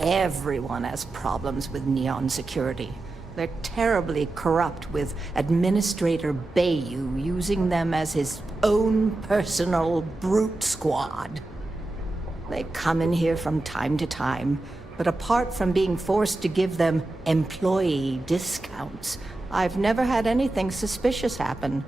Everyone has problems with Neon security. They're terribly corrupt, with Administrator Bayou using them as his own personal brute squad. They come in here from time to time, but apart from being forced to give them employee discounts, I've never had anything suspicious happen.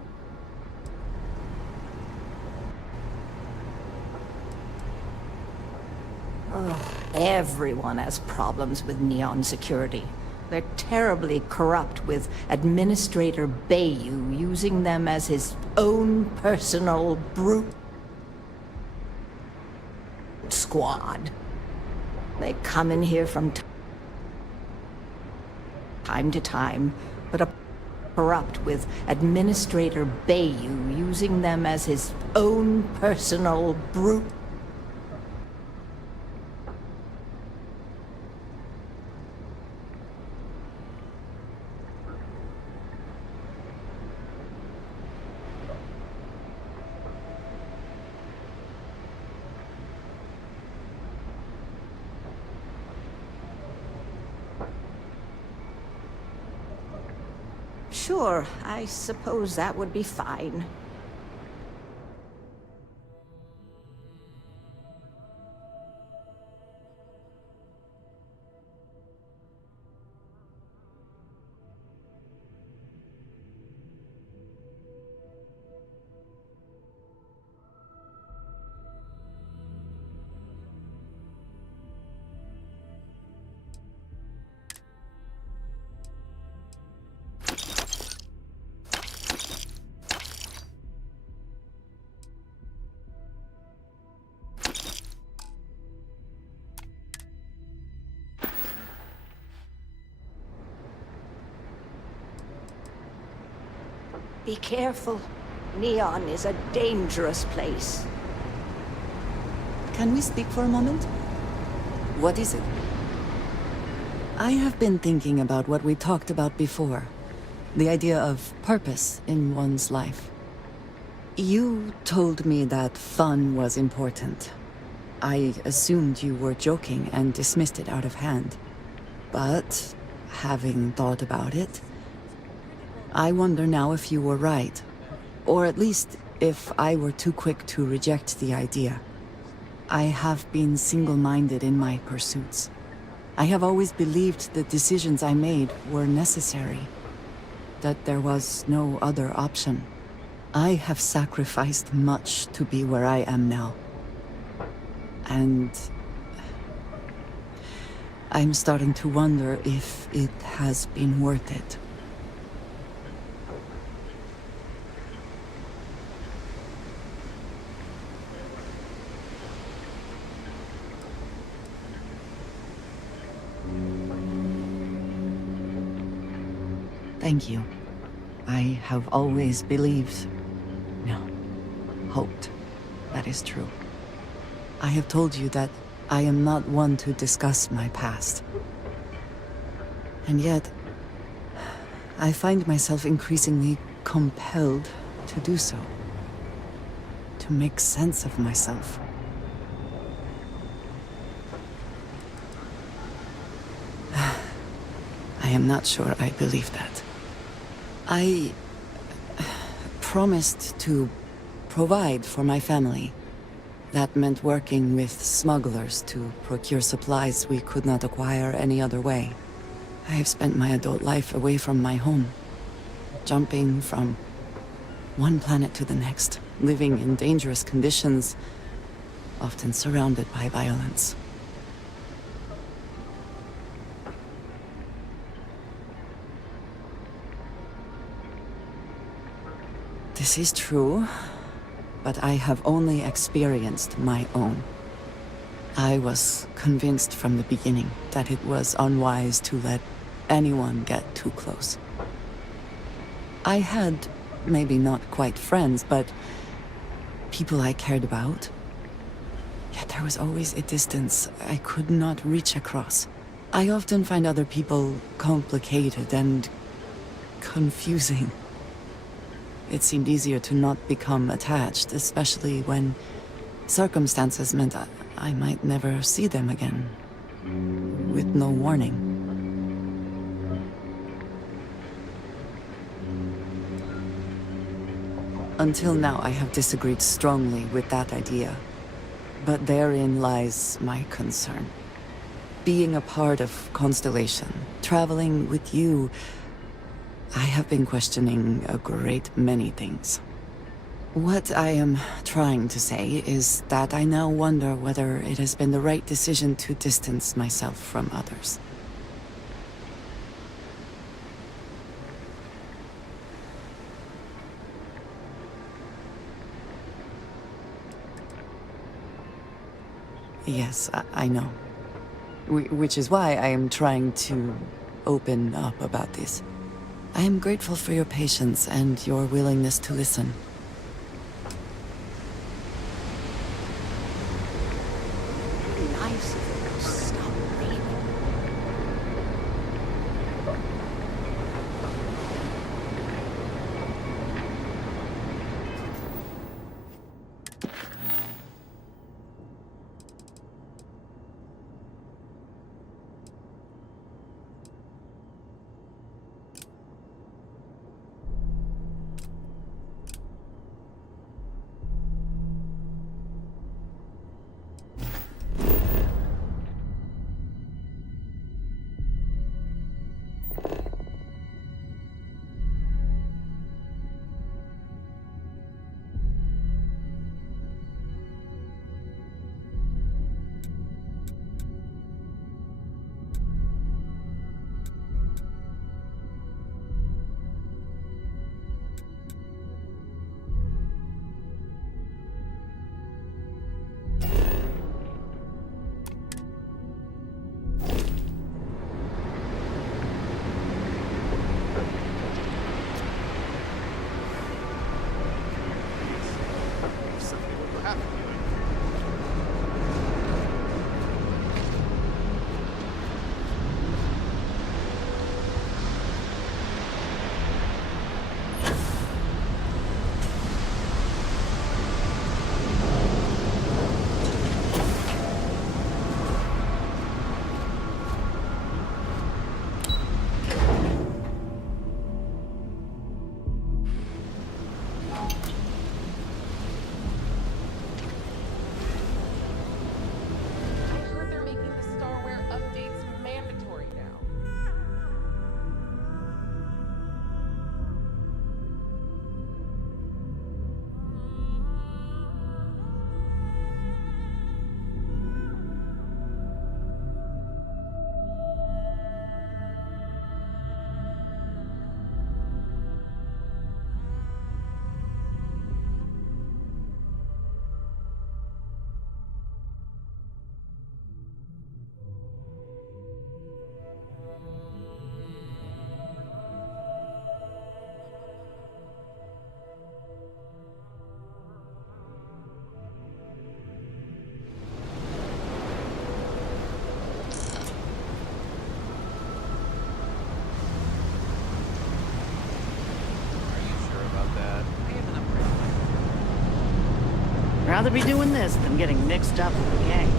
Everyone has problems with Neon security. They're terribly corrupt, with Administrator Bayou using them as his own personal brute squad. They come in here from time to time, but corrupt, with Administrator Bayou using them as his own personal brute. Sure, I suppose that would be fine. Be careful. Neon is a dangerous place. Can we speak for a moment? What is it? I have been thinking about what we talked about before. The idea of purpose in one's life. You told me that fun was important. I assumed you were joking and dismissed it out of hand. But, having thought about it, I wonder now if you were right. Or at least, if I were too quick to reject the idea. I have been single-minded in my pursuits. I have always believed the decisions I made were necessary. That there was no other option. I have sacrificed much to be where I am now. And I'm starting to wonder if it has been worth it. Thank you. I have always believed, no, hoped, that is true. I have told you that I am not one to discuss my past. And yet, I find myself increasingly compelled to do so. To make sense of myself. I am not sure I believe that. I promised to provide for my family. That meant working with smugglers to procure supplies we could not acquire any other way. I have spent my adult life away from my home, jumping from one planet to the next, living in dangerous conditions, often surrounded by violence. This is true, but I have only experienced my own. I was convinced from the beginning that it was unwise to let anyone get too close. I had, maybe not quite friends, but people I cared about. Yet there was always a distance I could not reach across. I often find other people complicated and confusing. It seemed easier to not become attached, especially when circumstances meant I might never see them again. with no warning. Until now, I have disagreed strongly with that idea. But therein lies my concern. Being a part of Constellation, traveling with you, I have been questioning a great many things. What I am trying to say is that I now wonder whether it has been the right decision to distance myself from others. Yes, I know. Which is why I am trying to open up about this. I am grateful for your patience and your willingness to listen. Nice of you to stop reading. Rather be doing this than getting mixed up with the gang.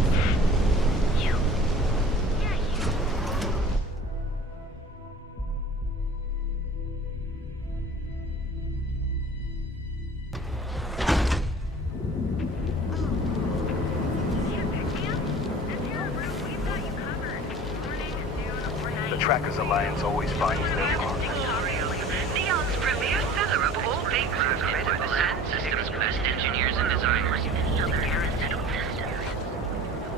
The Trackers Alliance always finds their partners. Neon's premier seller of all things unforgettable and system's best engineers and designers.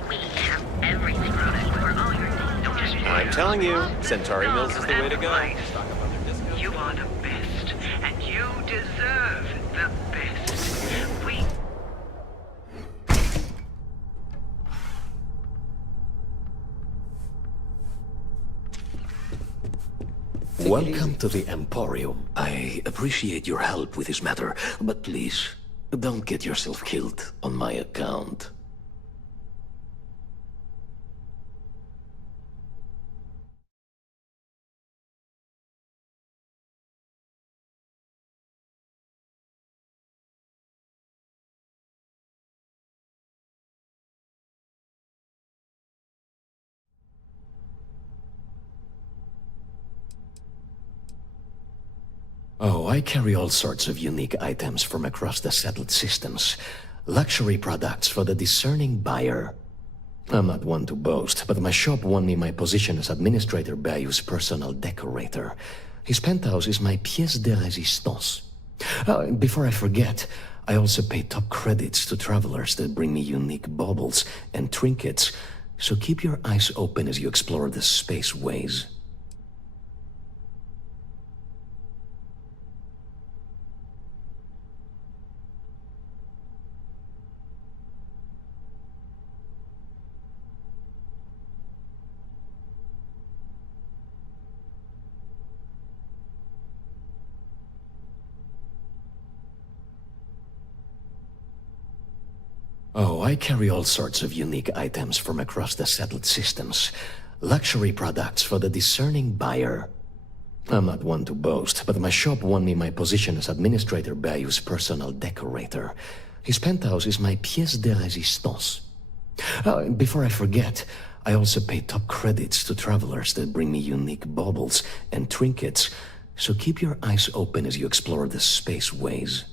We have everything running for all your needs. Don't just I'm telling you, Centauri Mills is the way to go. Stock up on their discounts. You are the best, and you deserve the best. We Welcome to the Emporium. I appreciate your help with this matter, but please, don't get yourself killed on my account. Oh, I carry all sorts of unique items from across the settled systems. Luxury products for the discerning buyer. I'm not one to boast, but my shop won me my position as Administrator Bayou's personal decorator. His penthouse is my pièce de résistance. Oh, and before I forget, I also pay top credits to travelers that bring me unique baubles and trinkets, so keep your eyes open as you explore the spaceways. Oh, I carry all sorts of unique items from across the settled systems. Luxury products for the discerning buyer. I'm not one to boast, but my shop won me my position as Administrator Bayou's personal decorator. His penthouse is my pièce de résistance. Oh, and before I forget, I also pay top credits to travelers that bring me unique baubles and trinkets, so keep your eyes open as you explore the spaceways.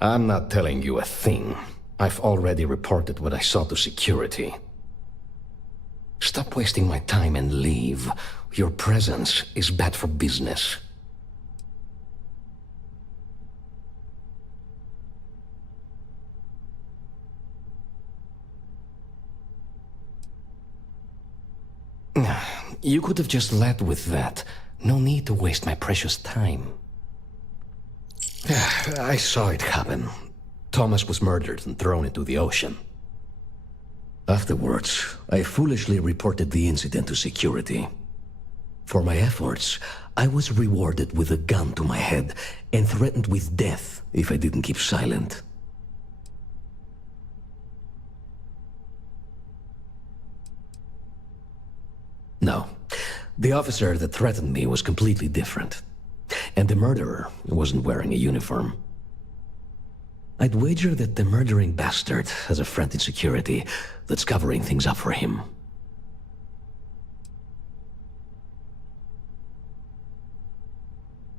I'm not telling you a thing. I've already reported what I saw to security. Stop wasting my time and leave. Your presence is bad for business. You could have just led with that. No need to waste my precious time. I saw it happen. Thomas was murdered and thrown into the ocean. Afterwards, I foolishly reported the incident to security. For my efforts, I was rewarded with a gun to my head and threatened with death if I didn't keep silent. No, the officer that threatened me was completely different. And the murderer wasn't wearing a uniform. I'd wager that the murdering bastard has a friend in security that's covering things up for him.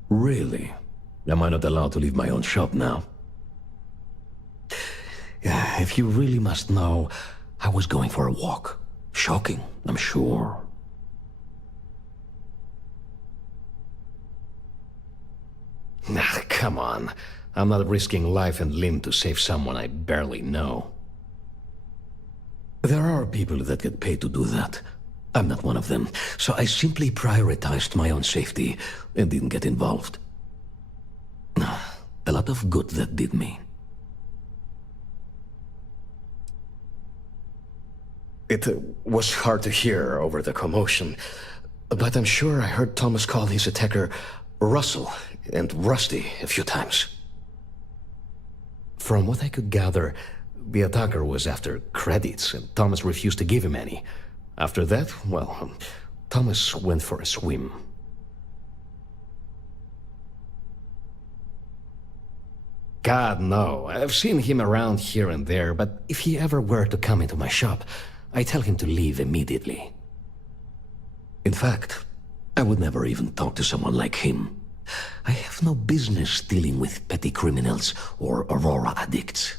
Really? Am I not allowed to leave my own shop now? Yeah, if you really must know, I was going for a walk. Shocking, I'm sure. Nah, come on. I'm not risking life and limb to save someone I barely know. There are people that get paid to do that. I'm not one of them, so I simply prioritized my own safety and didn't get involved. A lot of good that did me. It was hard to hear over the commotion, but I'm sure I heard Thomas call his attacker Russell and Rusty a few times. From what I could gather, the attacker was after credits, and Thomas refused to give him any. After that, well, Thomas went for a swim. God, no. I've seen him around here and there, but if he ever were to come into my shop, I tell him to leave immediately. In fact, I would never even talk to someone like him. I have no business dealing with petty criminals or Aurora addicts.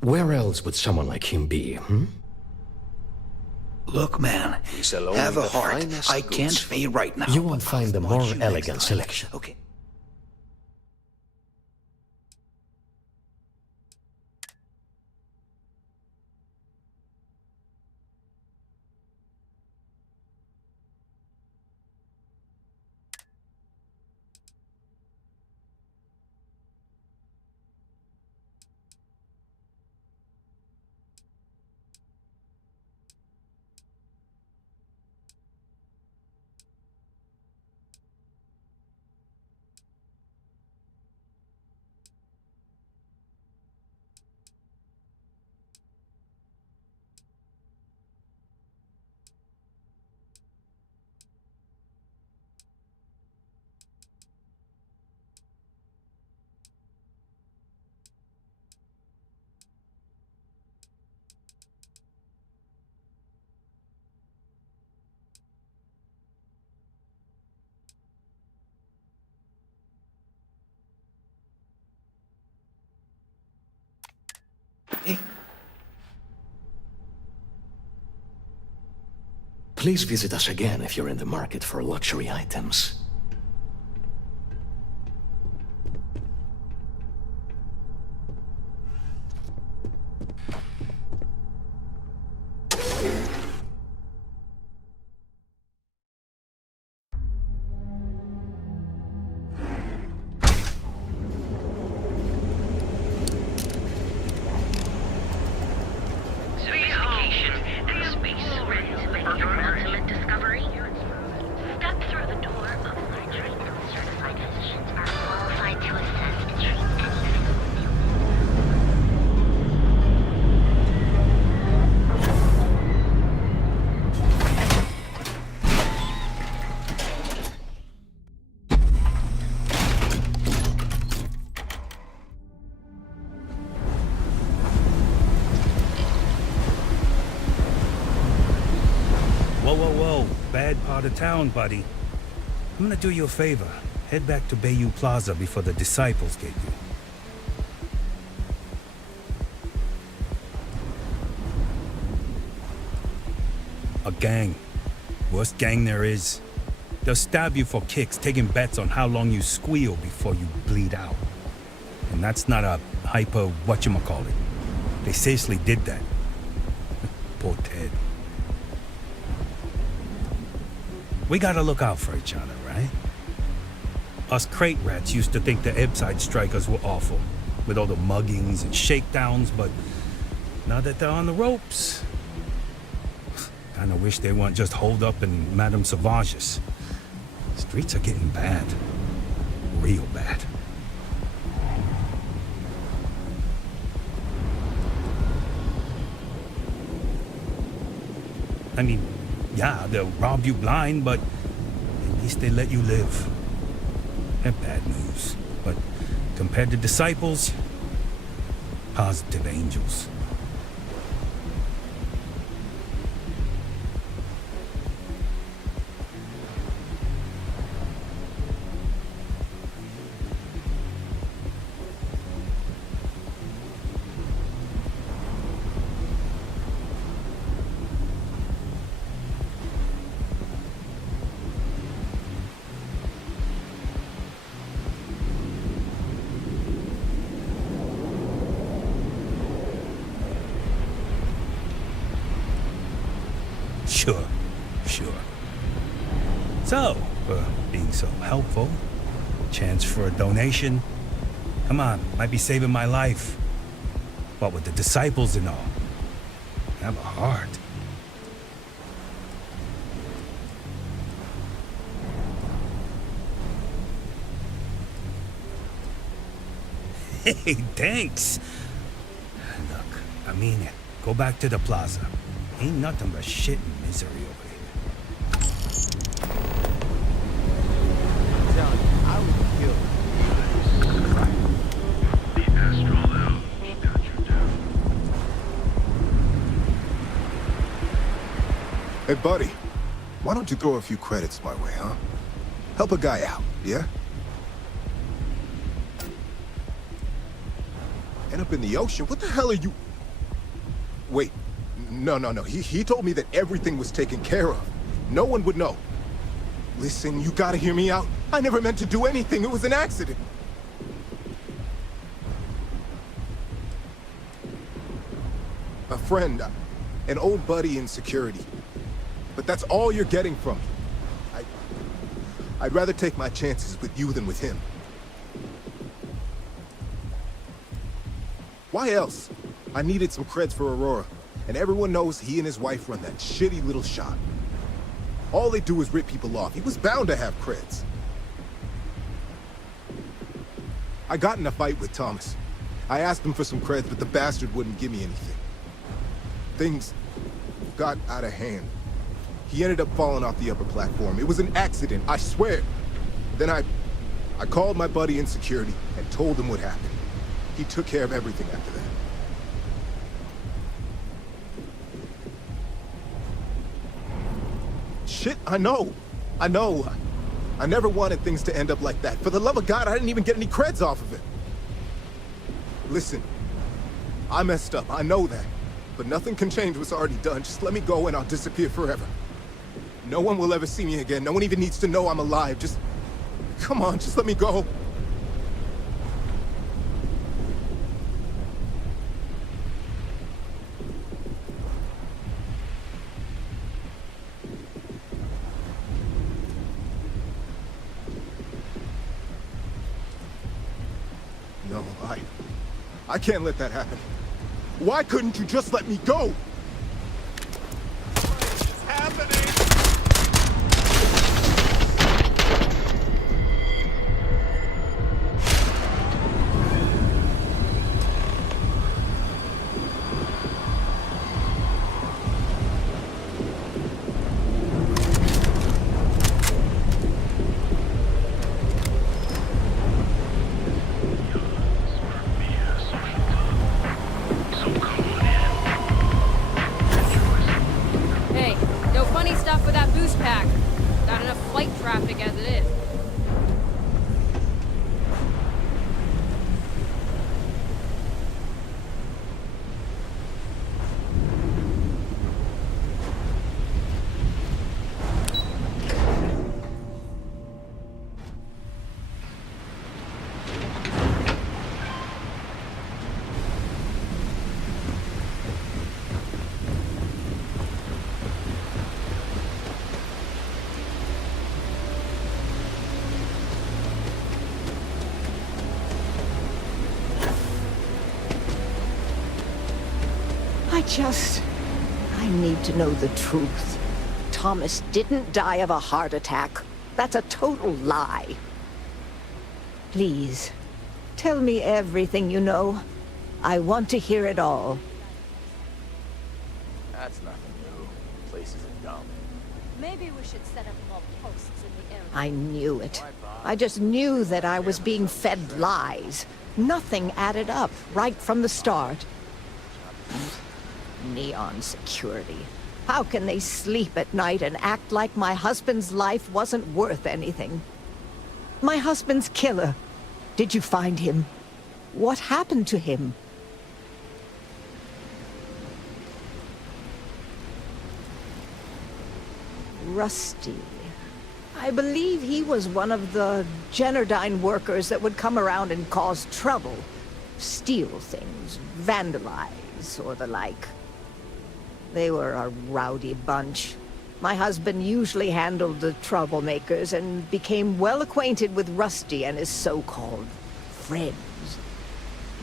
Where else would someone like him be, Look, man, have a heart. I can't pay right now. You won't find a more Watch you next elegant time. selection. Okay. Please visit us again if you're in the market for luxury items. Sophistication and space. With your ultimate discovery, step through the door of luxury. Certified physicians are qualified to assess and treat anything. Whoa. Bad part of town, buddy. I'm gonna do you a favor. Head back to Bayou Plaza before the disciples get you. A gang. Worst gang there is. They'll stab you for kicks, taking bets on how long you squeal before you bleed out. And that's not a hyper whatchamacallit. They seriously did that. Poor Ted. We gotta look out for each other, right? Us crate rats used to think the Ebbside strikers were awful, with all the muggings and shakedowns, but now that they're on the ropes, kinda wish they weren't just holed up in Madame Sauvage's. Streets are getting bad. Real bad. I mean, yeah, they'll rob you blind, but at least they let you live. They're bad news, but compared to disciples, positive angels. Sure. So, for being so helpful, chance for a donation. Come on, might be saving my life. What with the disciples and all. Have a heart. Hey, thanks. Look, I mean it. Go back to the plaza. Ain't nothing but shit and misery over here. I would kill. The astral lounge got you down. Hey, buddy. Why don't you throw a few credits my way, huh? Help a guy out, yeah? End up in the ocean? What the hell are you... Wait. No. He told me that everything was taken care of. No one would know. Listen, you gotta hear me out. I never meant to do anything. It was an accident. A friend, an old buddy in security. But that's all you're getting from me. I'd rather take my chances with you than with him. Why else? I needed some creds for Aurora. And everyone knows he and his wife run that shitty little shop. All they do is rip people off. He was bound to have creds. I got in a fight with Thomas. I asked him for some creds, but the bastard wouldn't give me anything. Things got out of hand. He ended up falling off the upper platform. It was an accident, I swear. Then I called my buddy in security and told him what happened. He took care of everything after that. Shit, I know. I never wanted things to end up like that. For the love of God, I didn't even get any creds off of it. Listen, I messed up, I know that. But nothing can change what's already done. Just let me go and I'll disappear forever. No one will ever see me again. No one even needs to know I'm alive. Just... come on, just let me go. No, I can't let that happen. Why couldn't you just let me go? What is happening? Hey, no funny stuff with that boost pack. Got enough flight traffic as it is. I need to know the truth. Thomas didn't die of a heart attack. That's a total lie. Please, tell me everything you know. I want to hear it all. That's nothing new. Places are dumb. Maybe we should set up more posts in the area. I knew it. I just knew that I was being fed lies. Nothing added up right from the start. Neon security. How can they sleep at night and act like my husband's life wasn't worth anything? My husband's killer. Did you find him? What happened to him? Rusty. I believe he was one of the Generdyne workers that would come around and cause trouble. Steal things, vandalize, or the like. They were a rowdy bunch. My husband usually handled the troublemakers and became well acquainted with Rusty and his so-called friends.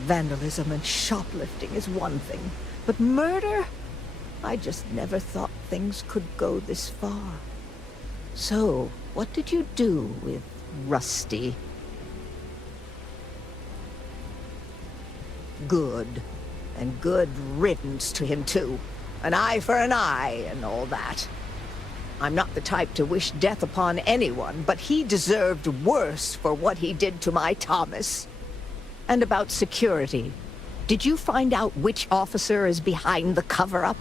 Vandalism and shoplifting is one thing, but murder? I just never thought things could go this far. So, what did you do with Rusty? Good. And good riddance to him, too. An eye for an eye and all that. I'm not the type to wish death upon anyone, but he deserved worse for what he did to my Thomas. And about security. Did you find out which officer is behind the cover-up?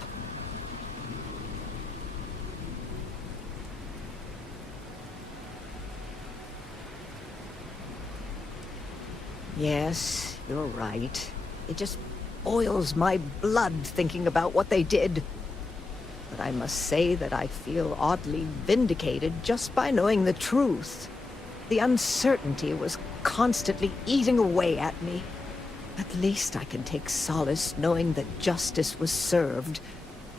Yes, you're right. It just boils my blood thinking about what they did. But I must say that I feel oddly vindicated just by knowing the truth. The uncertainty was constantly eating away at me. At least I can take solace knowing that justice was served,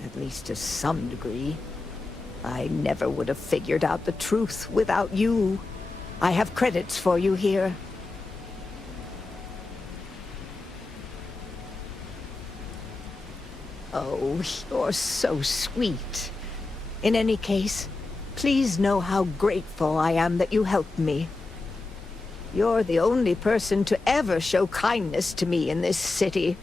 at least to some degree. I never would have figured out the truth without you. I have credits for you here. Oh, you're so sweet. In any case, please know how grateful I am that you helped me. You're the only person to ever show kindness to me in this city.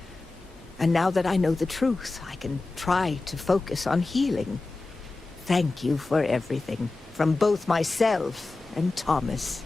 And now that I know the truth, I can try to focus on healing. Thank you for everything, from both myself and Thomas.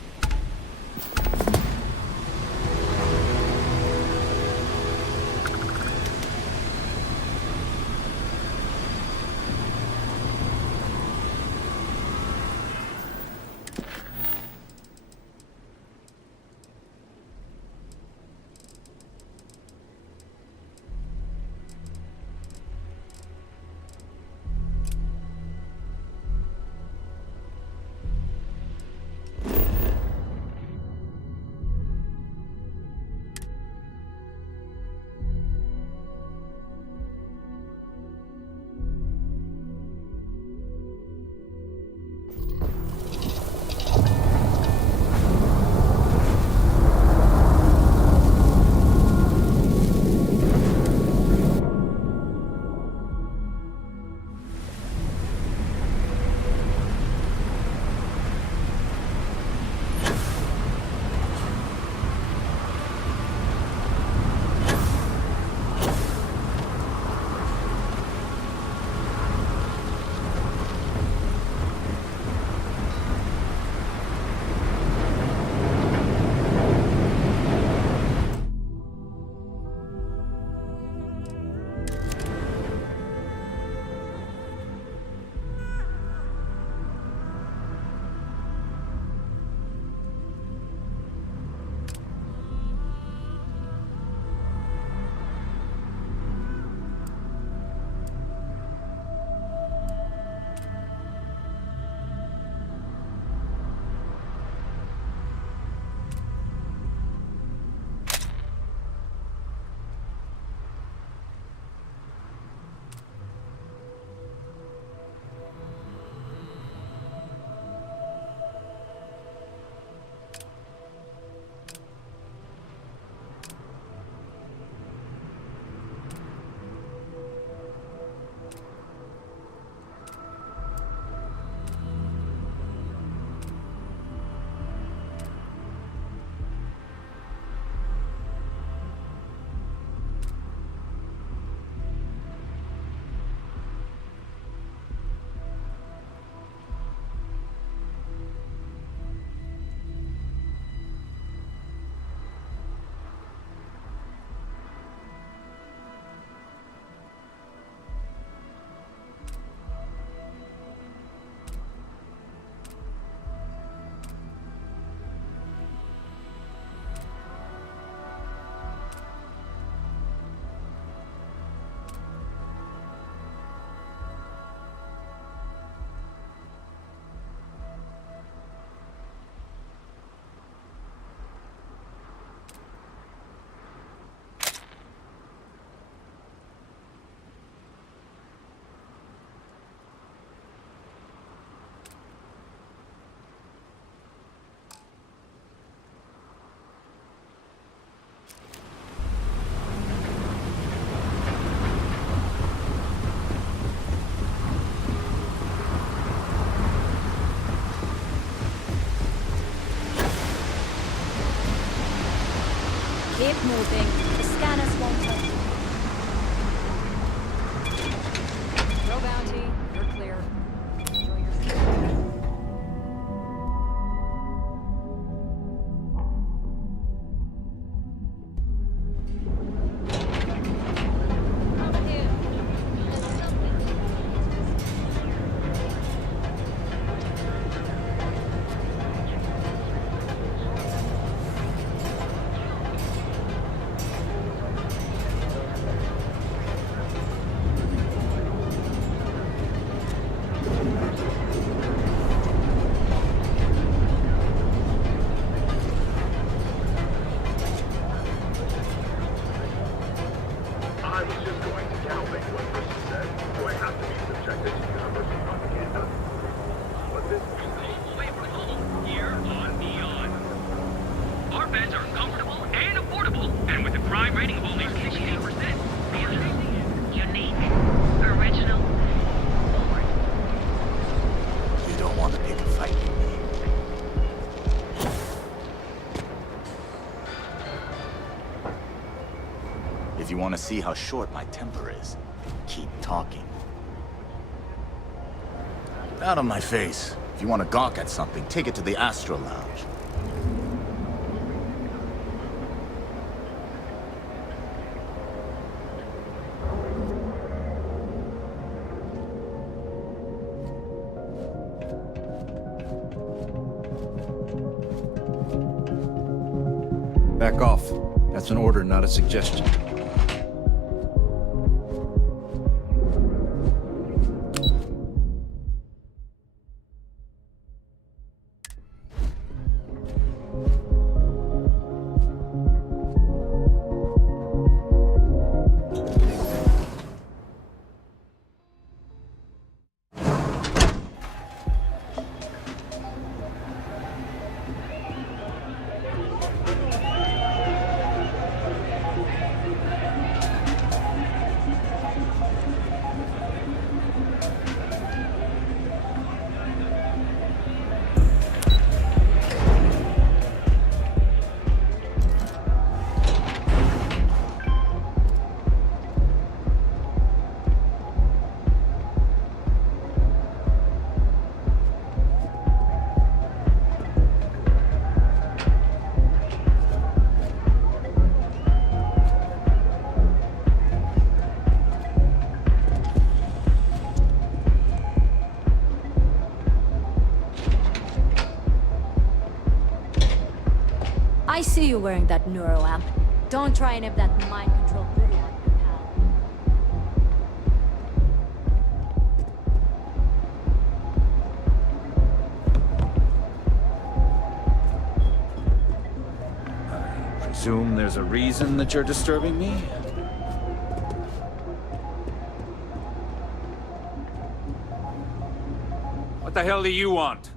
one person said, do I have to be subjected to universal propaganda? But this Away from home, here on Neon. Our beds are comfortable and affordable, and with a crime rating of only 68%. Unique, original, forward. You don't want to pick a fight with me. If you want to see how short my temper is, keep talking. Out of my face. If you want to gawk at something, take it to the Astro Lounge. Back off. That's an order, not a suggestion. I see you wearing that neuroamp. Don't try and have that mind control voodoo on you, pal. I presume there's a reason that you're disturbing me? What the hell do you want?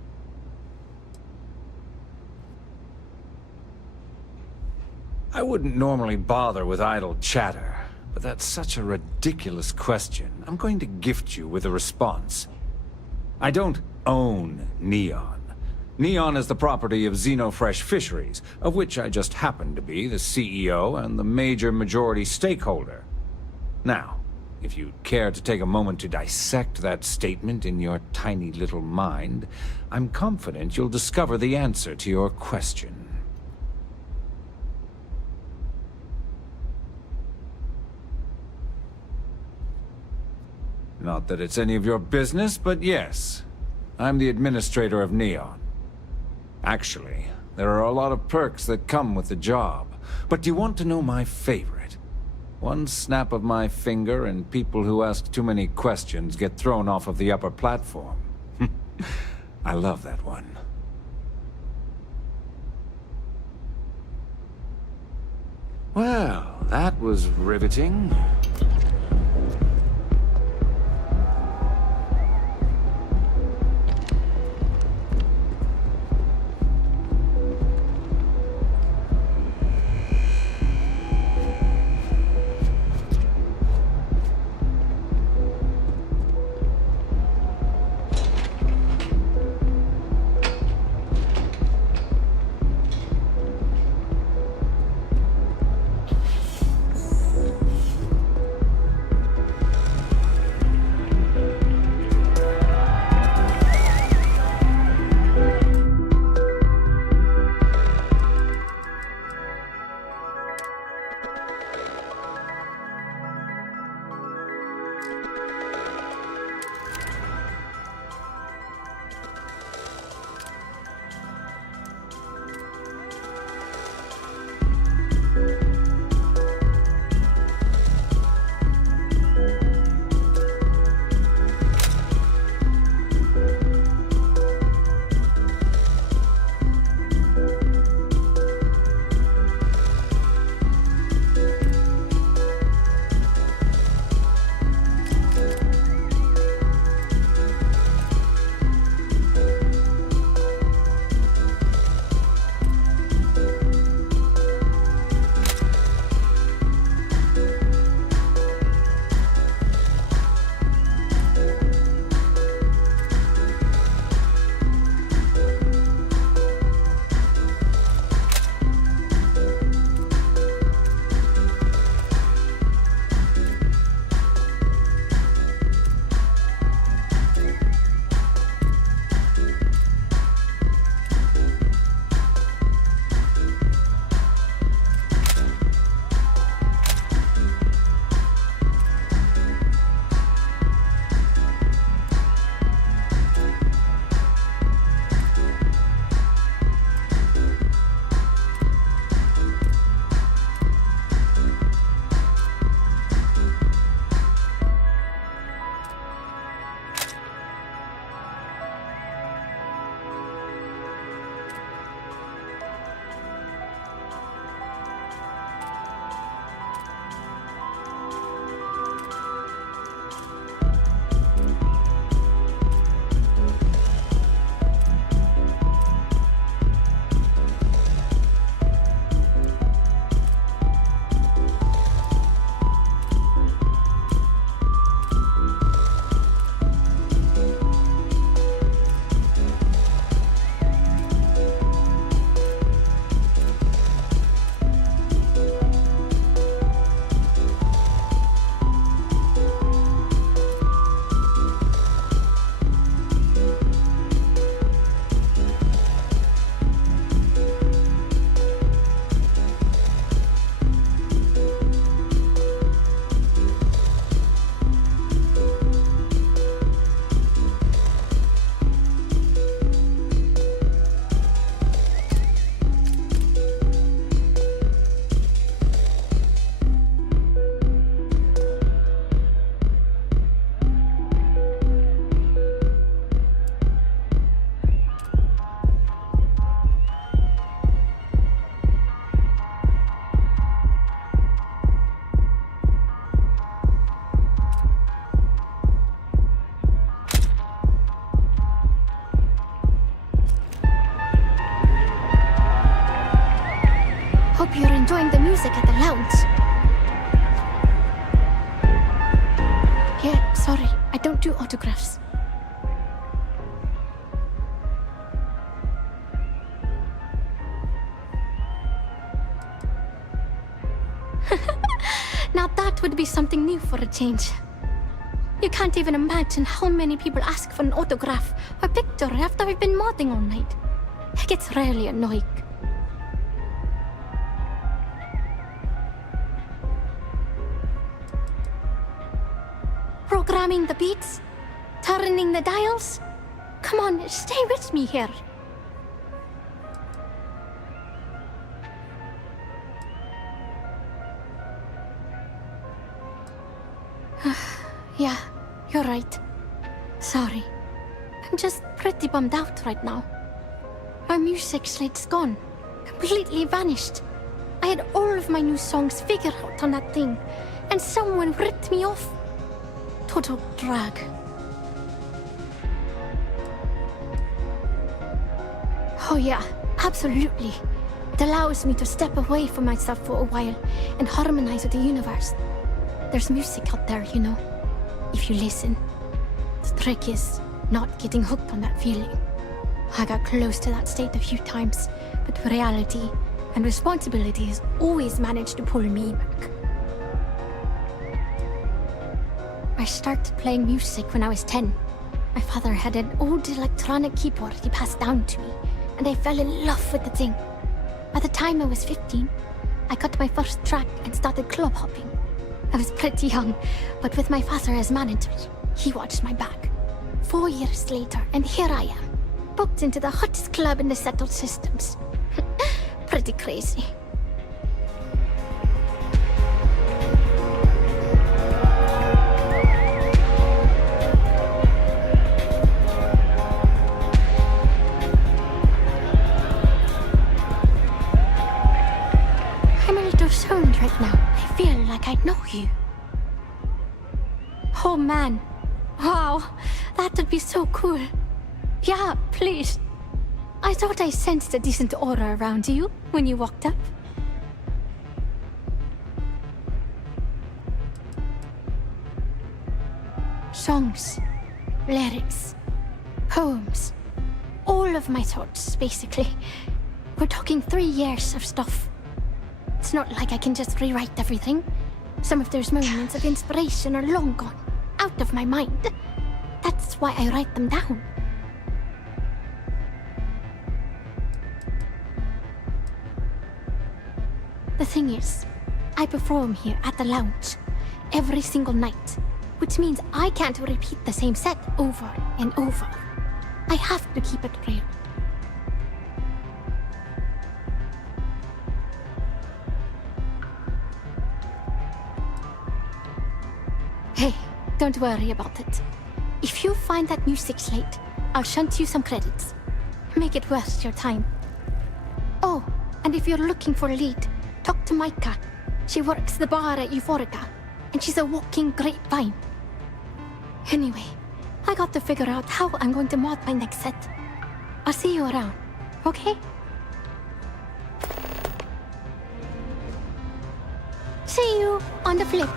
I wouldn't normally bother with idle chatter, but that's such a ridiculous question. I'm going to gift you with a response. I don't own Neon. Neon is the property of Xenofresh Fisheries, of which I just happen to be the CEO and the major majority stakeholder. Now, if you'd care to take a moment to dissect that statement in your tiny little mind, I'm confident you'll discover the answer to your question. Not that it's any of your business, but yes, I'm the administrator of Neon. Actually, there are a lot of perks that come with the job. But do you want to know my favorite? One snap of my finger and people who ask too many questions get thrown off of the upper platform. I love that one. Well, that was riveting. Sorry, I don't do autographs. Now that would be something new for a change. You can't even imagine how many people ask for an autograph or picture after I've been modding all night. It gets really annoying. Programming the beats? Turning the dials? Come on, stay with me here. Yeah, you're right. Sorry. I'm just pretty bummed out right now. My music slate's gone. Completely vanished. I had all of my new songs figured out on that thing, and someone ripped me off. Total drag. Oh yeah, absolutely. It allows me to step away from myself for a while and harmonize with the universe. There's music out there, you know. If you listen. The trick is not getting hooked on that feeling. I got close to that state a few times, but reality and responsibility has always managed to pull me back. I started playing music when I was 10. My father had an old electronic keyboard he passed down to me, and I fell in love with the thing. By the time I was 15, I got my first track and started club hopping. I was pretty young, but with my father as manager, he watched my back. 4 years later, and here I am, booked into the hottest club in the settled systems. Pretty crazy. I'm a little stoned right now. I feel like I know you. Oh man. Wow, that would be so cool. Yeah, please. I thought I sensed a decent aura around you when you walked up. Songs, lyrics, poems, all of my thoughts, basically. We're talking 3 years of stuff. It's not like I can just rewrite everything. Some of those moments of inspiration are long gone, out of my mind. That's why I write them down. The thing is, I perform here at the lounge every single night, which means I can't repeat the same set over and over. I have to keep it real. Hey, don't worry about it. If you find that music slate, I'll shunt you some credits. Make it worth your time. Oh, and if you're looking for a lead, talk to Micah. She works the bar at Euphoria, and she's a walking grapevine. Anyway, I got to figure out how I'm going to mod my next set. I'll see you around, okay? See you on the flip.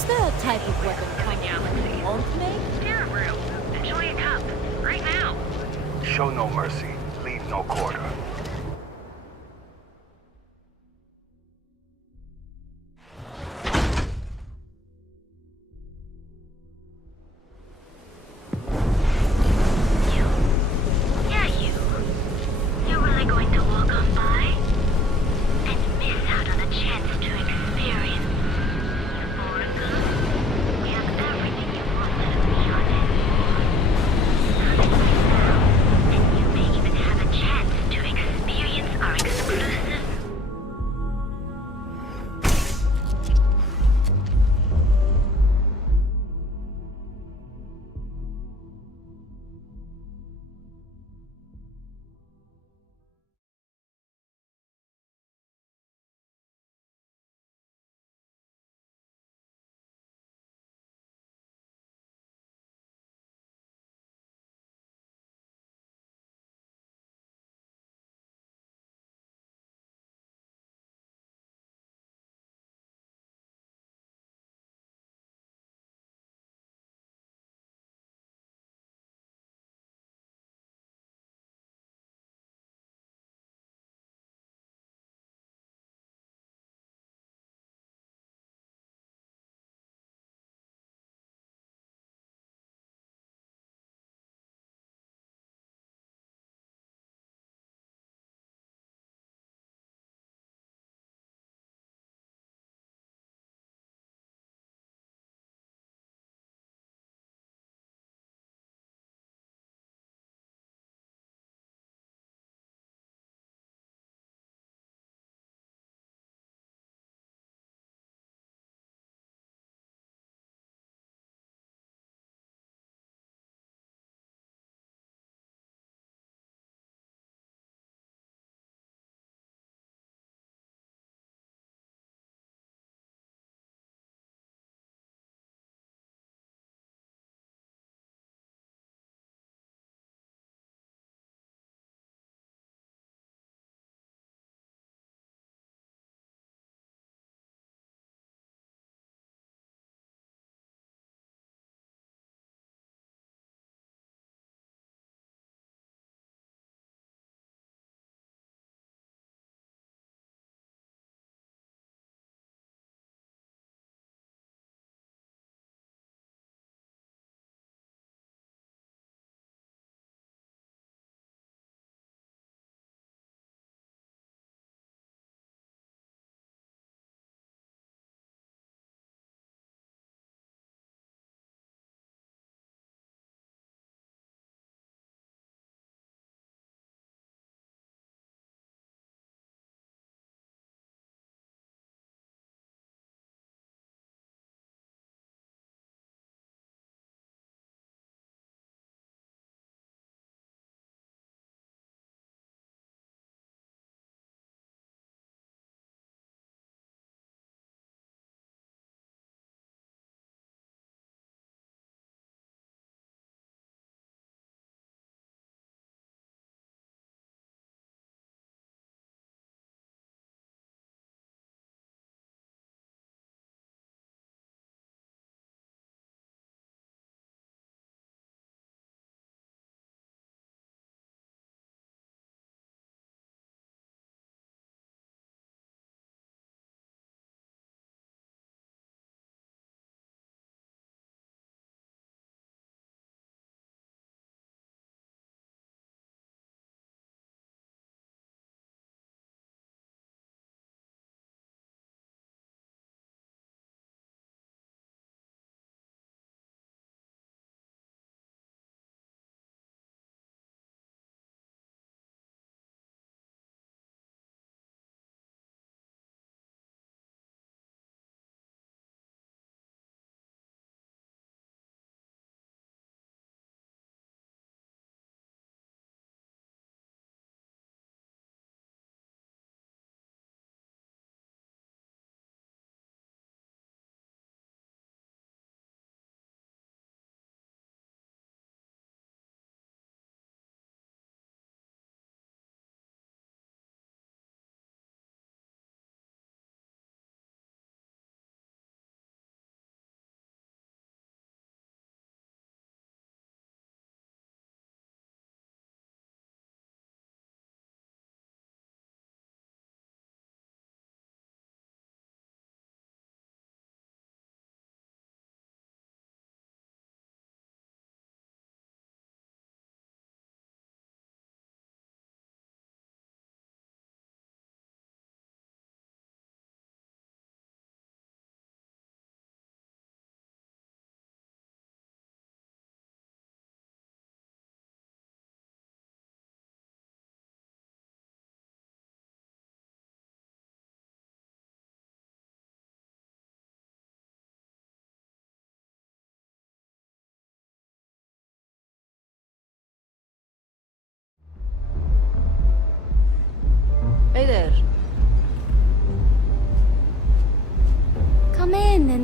What's the type of weapon company won't make? Steer room. Enjoy a cup. Right now. Show no mercy. Leave no quarter. Yeah, you. You're really going to walk on by? And miss out on a chance to experience Aurora? We have everything you wanted to be honest. And you may even have a chance to experience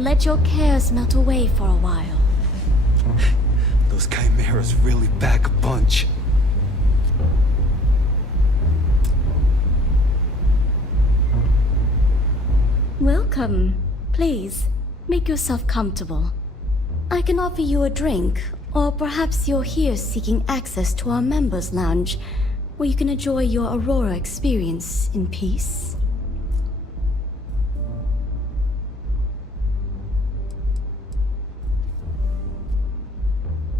let your cares melt away for a while. Those chimeras really pack a punch. Welcome. Please, make yourself comfortable. I can offer you a drink, or perhaps you're here seeking access to our members' lounge, where you can enjoy your Aurora experience in peace.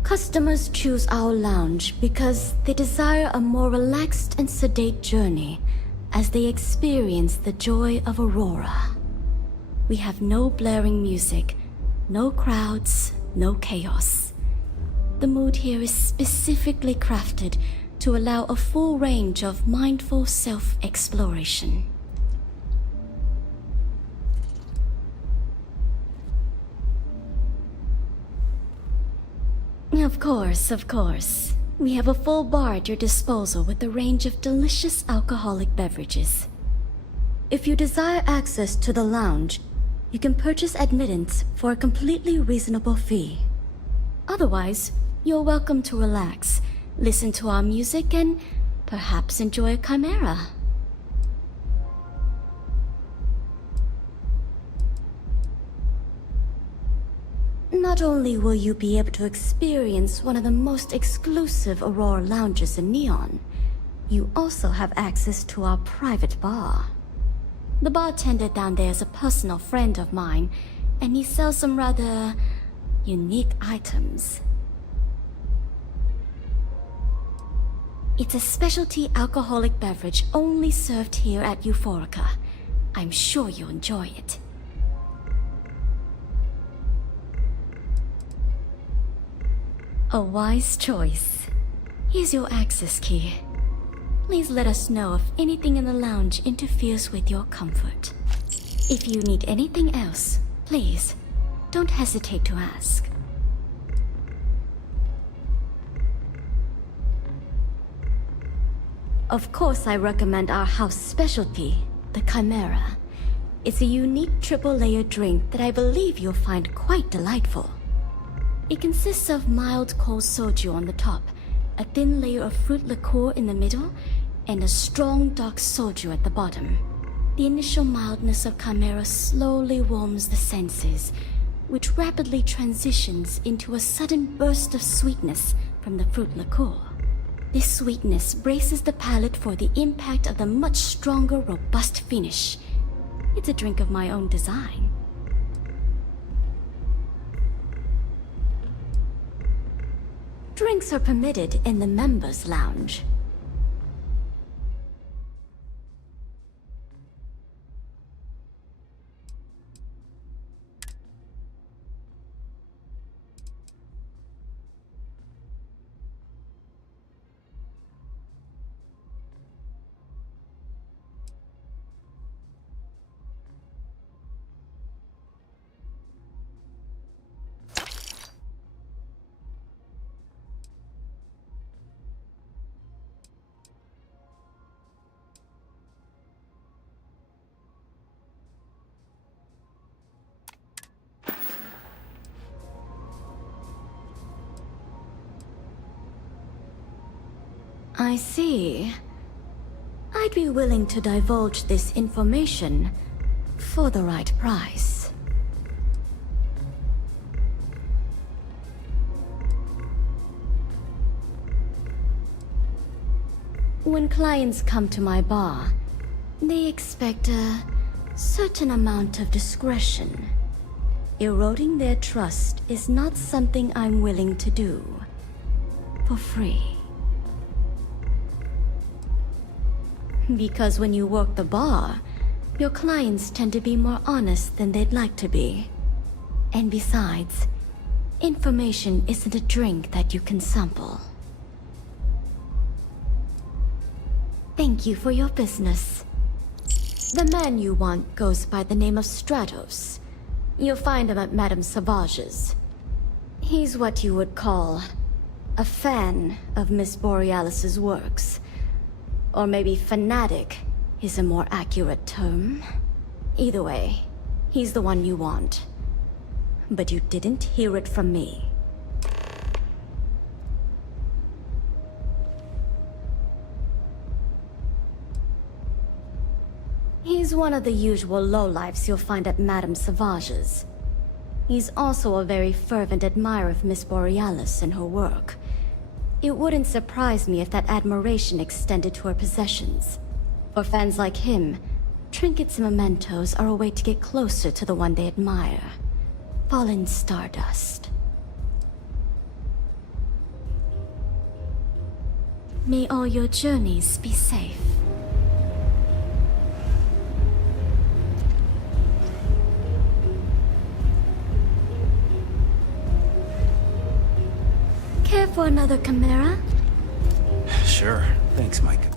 Customers choose our lounge because they desire a more relaxed and sedate journey as they experience the joy of Aurora. We have no blaring music, no crowds, no chaos. The mood here is specifically crafted to allow a full range of mindful self-exploration. Of course. We have a full bar at your disposal with a range of delicious alcoholic beverages. If you desire access to the lounge, you can purchase admittance for a completely reasonable fee. Otherwise, you're welcome to relax, listen to our music, and perhaps enjoy a chimera. Not only will you be able to experience one of the most exclusive Aurora lounges in Neon, you also have access to our private bar. The bartender down there is a personal friend of mine, and he sells some rather unique items. It's a specialty alcoholic beverage only served here at Euphorica. I'm sure you'll enjoy it. A wise choice. Here's your access key. Please let us know if anything in the lounge interferes with your comfort. If you need anything else, please, don't hesitate to ask. Of course, I recommend our house specialty, the Chimera. It's a unique triple-layer drink that I believe you'll find quite delightful. It consists of mild cold soju on the top, a thin layer of fruit liqueur in the middle, and a strong dark soju at the bottom. The initial mildness of Chimera slowly warms the senses, which rapidly transitions into a sudden burst of sweetness from the fruit liqueur. This sweetness braces the palate for the impact of the much stronger, robust finish. It's a drink of my own design. Drinks are permitted in the members' lounge. I see. I'd be willing to divulge this information for the right price. When clients come to my bar, they expect a certain amount of discretion. Eroding their trust is not something I'm willing to do for free. Because when you work the bar, your clients tend to be more honest than they'd like to be. And besides, information isn't a drink that you can sample. Thank you for your business. The man you want goes by the name of Stratos. You'll find him at Madame Sauvage's. He's what you would call a fan of Miss Borealis's works. Or maybe fanatic is a more accurate term. Either way, he's the one you want. but you didn't hear it from me. He's one of the usual lowlifes you'll find at Madame Sauvage's. He's also a very fervent admirer of Miss Borealis and her work. It wouldn't surprise me if that admiration extended to her possessions. For fans like him, trinkets and mementos are a way to get closer to the one they admire. Fallen stardust. May all your journeys be safe. Care for another chimera? Sure. Thanks, Micah.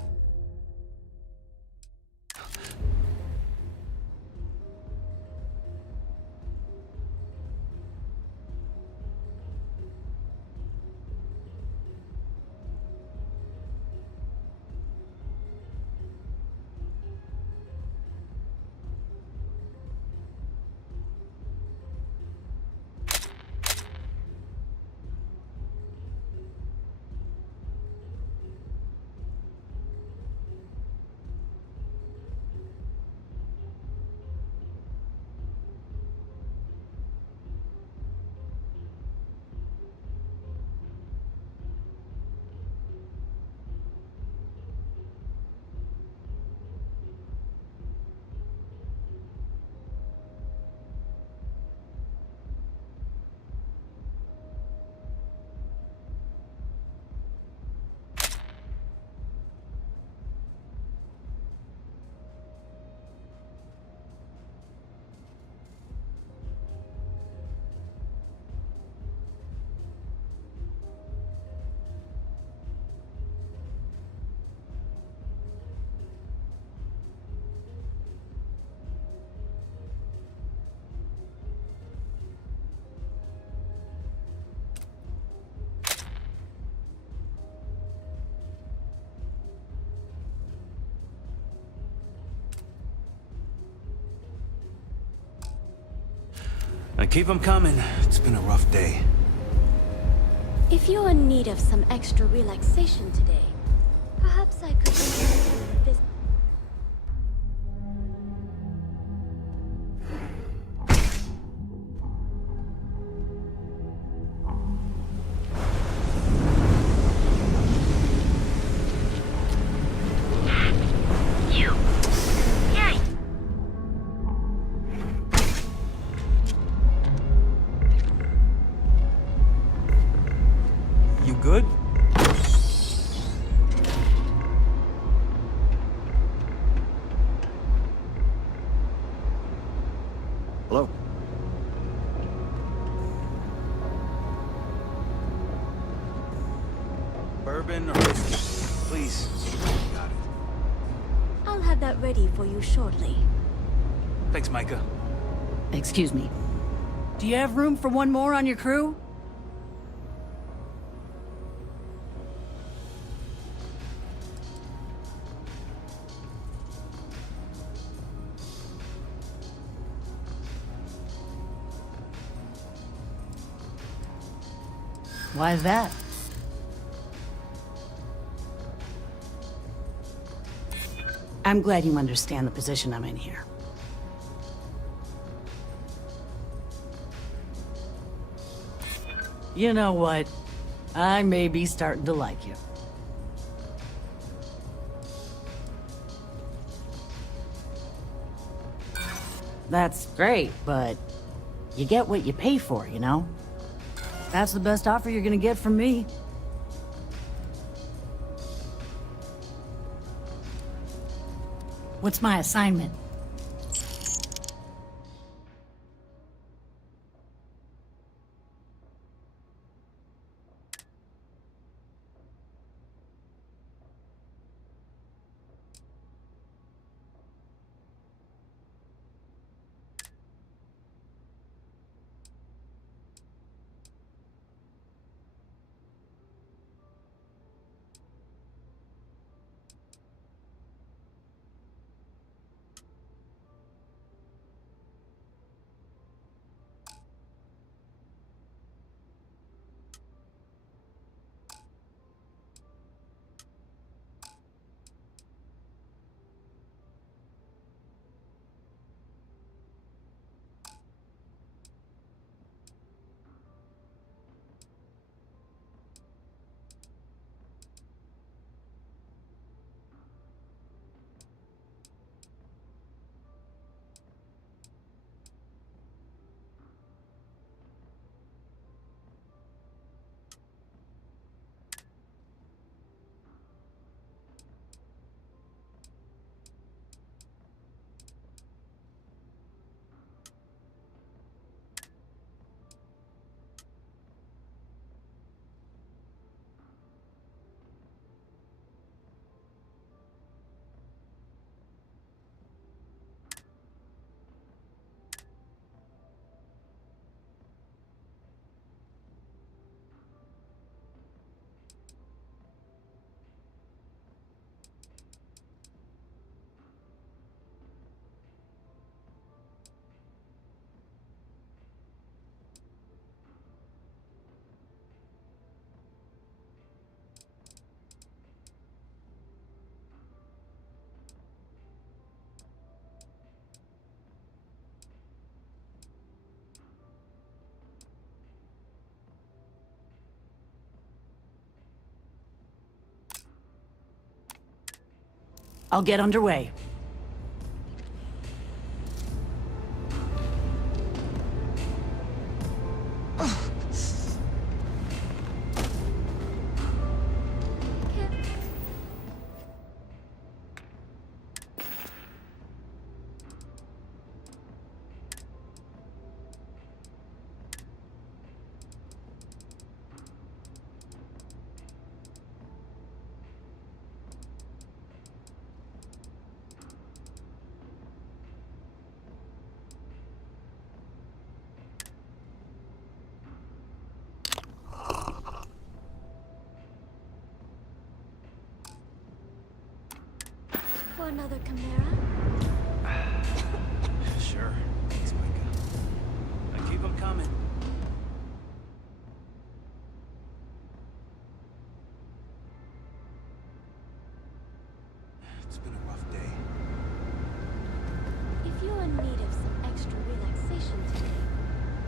Now keep them coming. It's been a rough day. If you're in need of some extra relaxation today, perhaps I could visit. Good? Hello? Bourbon or whiskey? Please. Got it. I'll have that ready for you shortly. Thanks, Micah. Excuse me. Do you have room for one more on your crew? Why is that? I'm glad you understand the position I'm in here. You know what? I may be starting to like you. That's great, but you get what you pay for, you know? That's the best offer you're gonna get from me. What's my assignment? I'll get underway. For another chimera? Sure. Thanks, Micah. I keep them coming. It's been a rough day. If you're in need of some extra relaxation today,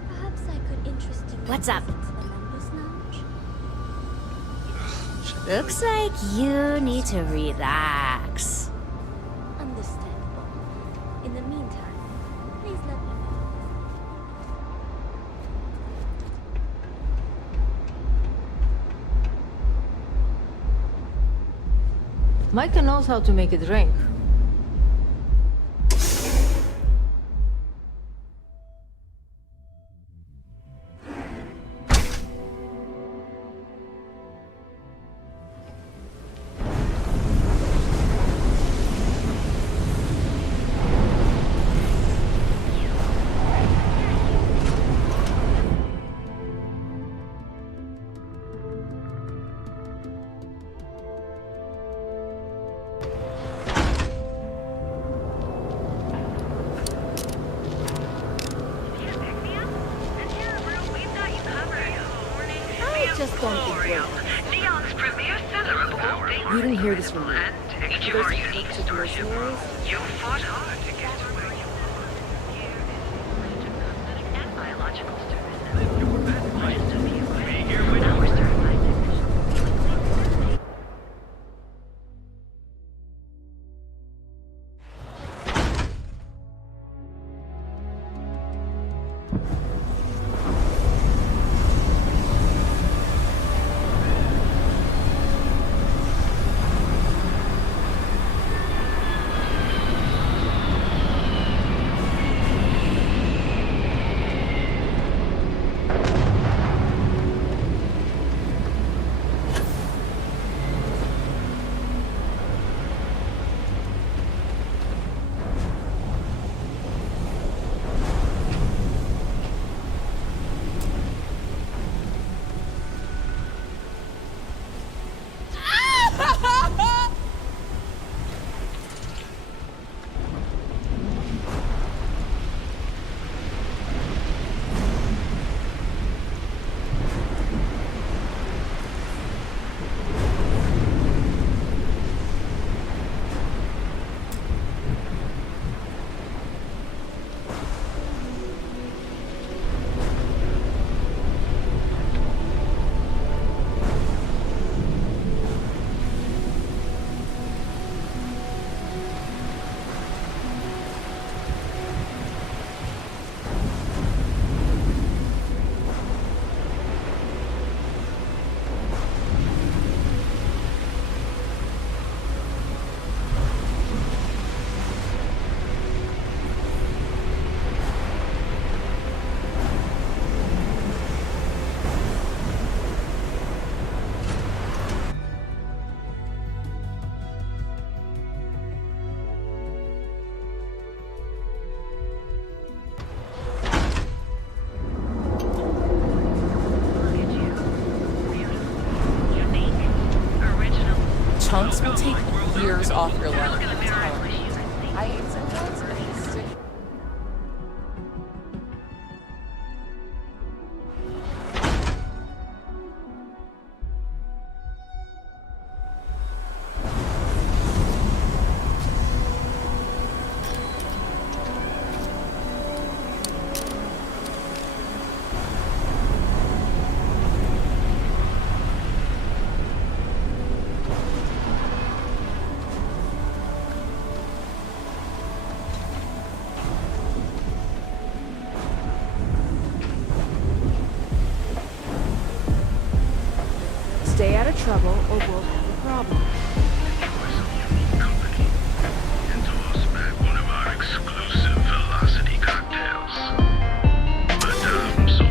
perhaps I could interest you What's in a up? visit to the members' lounge. Looks like you need to relax. Understandable. In the meantime, please let me know. Micah knows how to make a drink. I just don't think we're... Neon's premier seller of all things. You didn't hear this from me. And each of Those our unique bunch of mercenaries? You fought hard to get to where you are. Here is cosmetic and biological services. Your best place to be here with our certified technicians. Chunks will take years off your life. I sometimes it's sick. trouble or we'll have a problem. And toss back one of our exclusive velocity cocktails. But, so...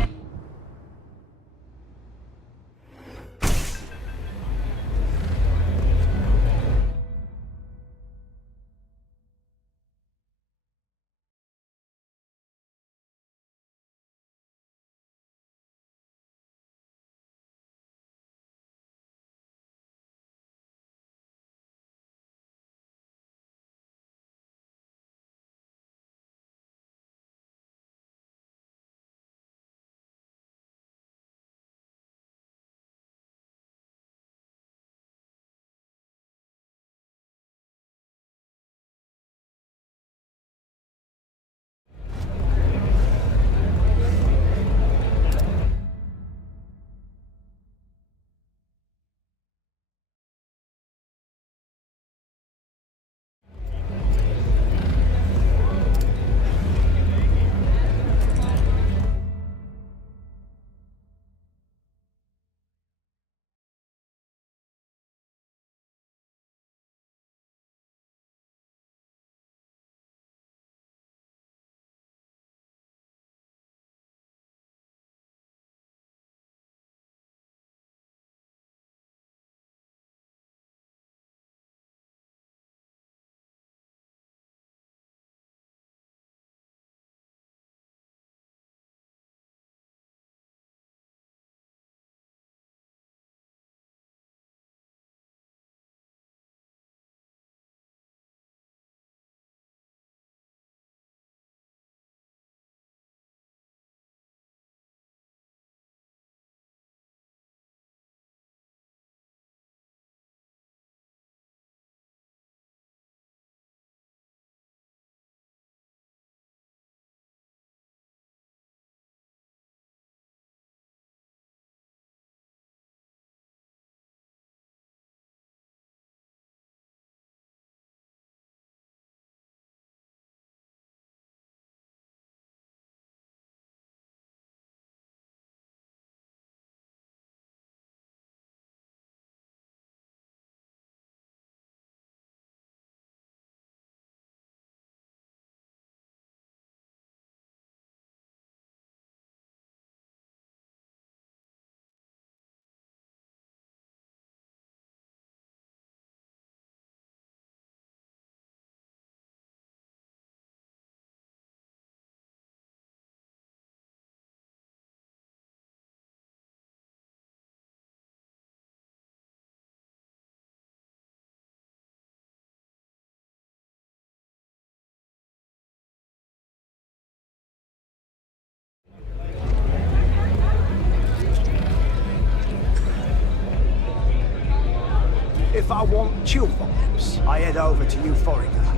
If I want chill vibes, I head over to Euphorica.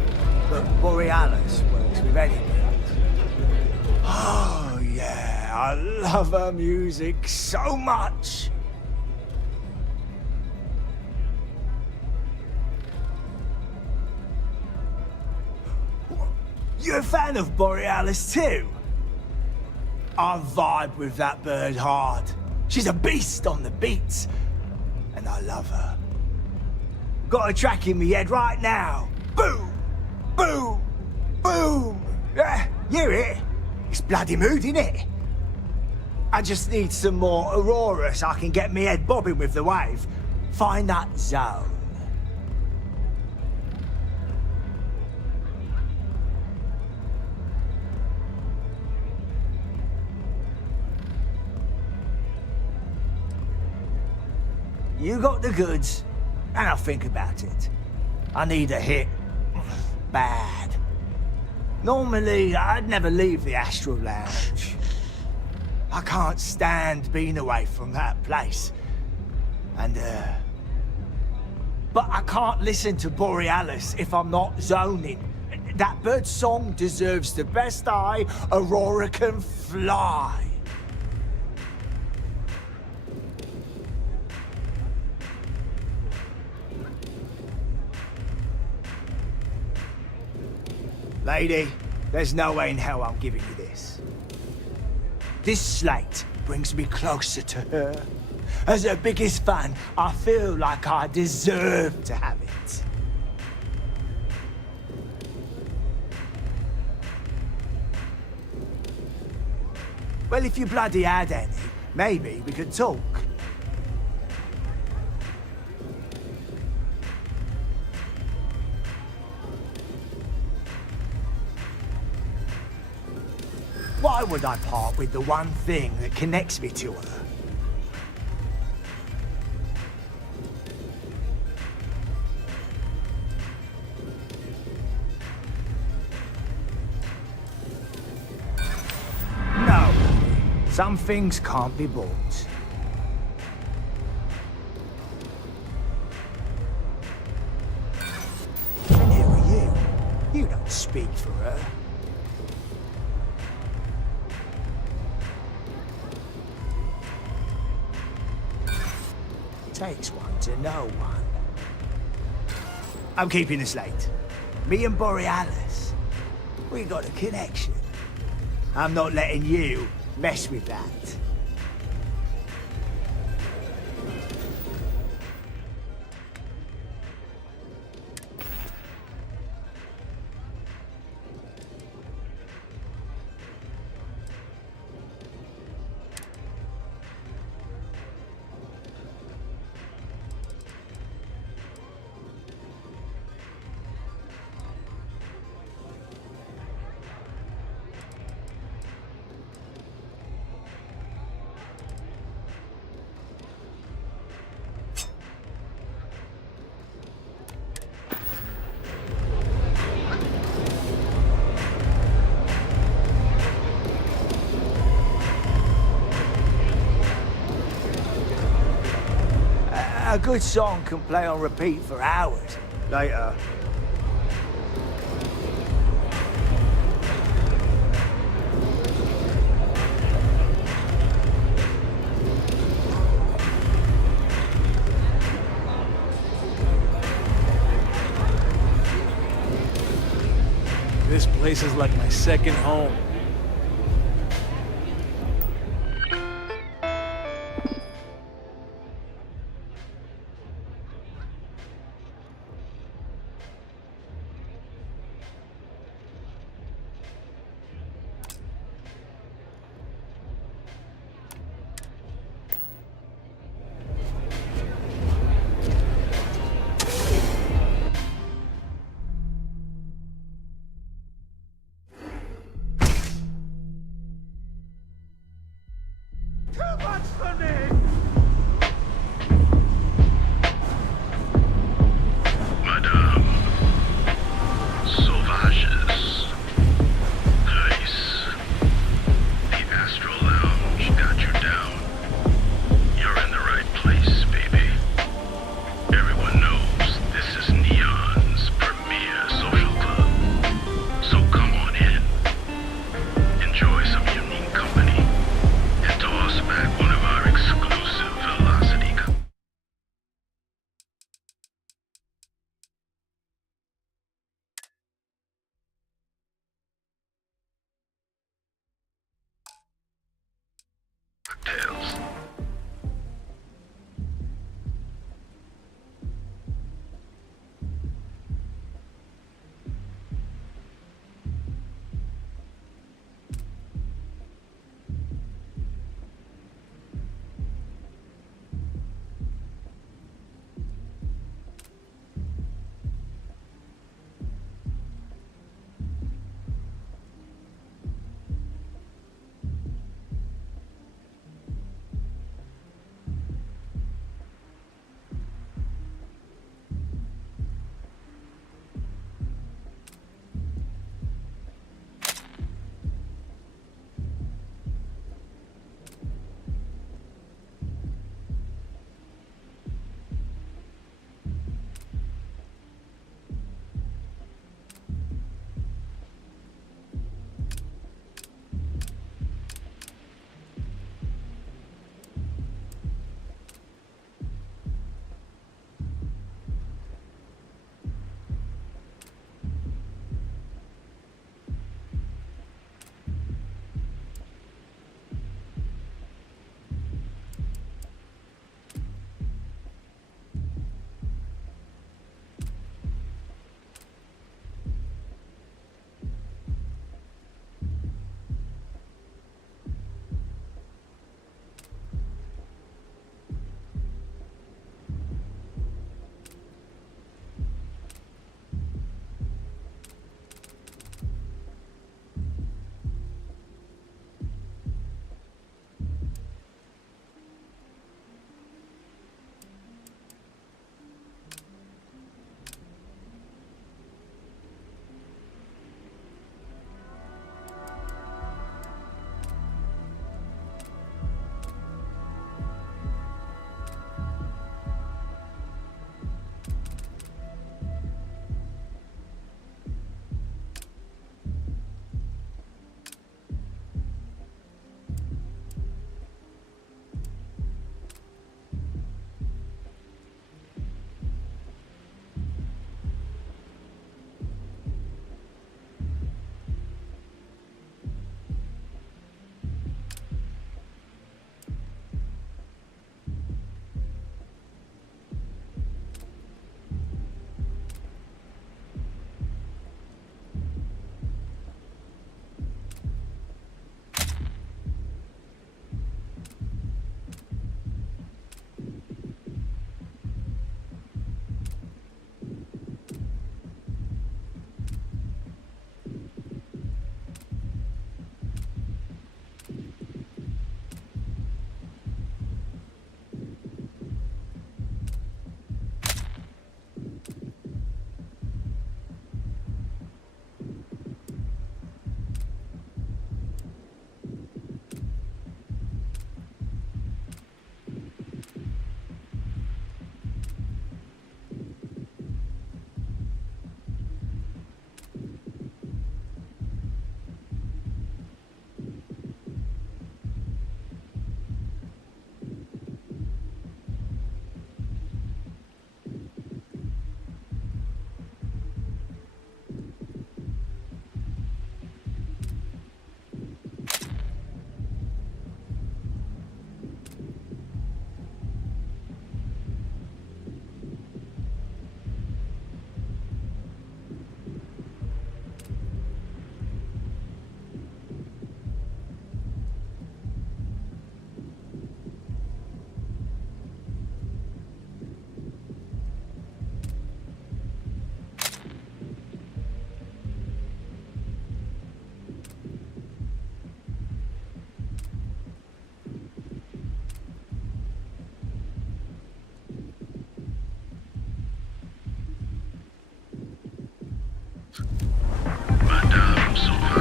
But Borealis works with any bird. Oh yeah, I love her music so much. You're a fan of Borealis too? I vibe with that bird hard. She's a beast on the beats, and I love her. Got a track in my head right now. Boom! Boom! Boom! Yeah, hear it? It's bloody mood, innit? I just need some more Aurora so I can get my head bobbing with the wave. Find that zone. You got the goods, and I'll think about it. I need a hit. Bad. Normally, I'd never leave the Astral Lounge. I can't stand being away from that place. And, but I can't listen to Borealis if I'm not zoning. That bird's song deserves the best eye Aurora can fly. Lady, there's no way in hell I'm giving you this. This slate brings me closer to her. As her biggest fan, I feel like I deserve to have it. Well, if you bloody had any, maybe we could talk. Why would I part with the one thing that connects me to her? No, some things can't be bought. And who are you? You don't speak for her. Takes one to know one. I'm keeping this late. Me and Borealis, we got a connection. I'm not letting you mess with that. A good song can play on repeat for hours. Later. This place is like my second home. Too much for me! Madame, sauvages, nice. The Astral Lounge got you down. You're in the right place, baby. Everyone knows this is Neon's premier social club. So come on in. Enjoy some unique company. And toss back one of our exclusive velocity cocktails.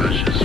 mirages.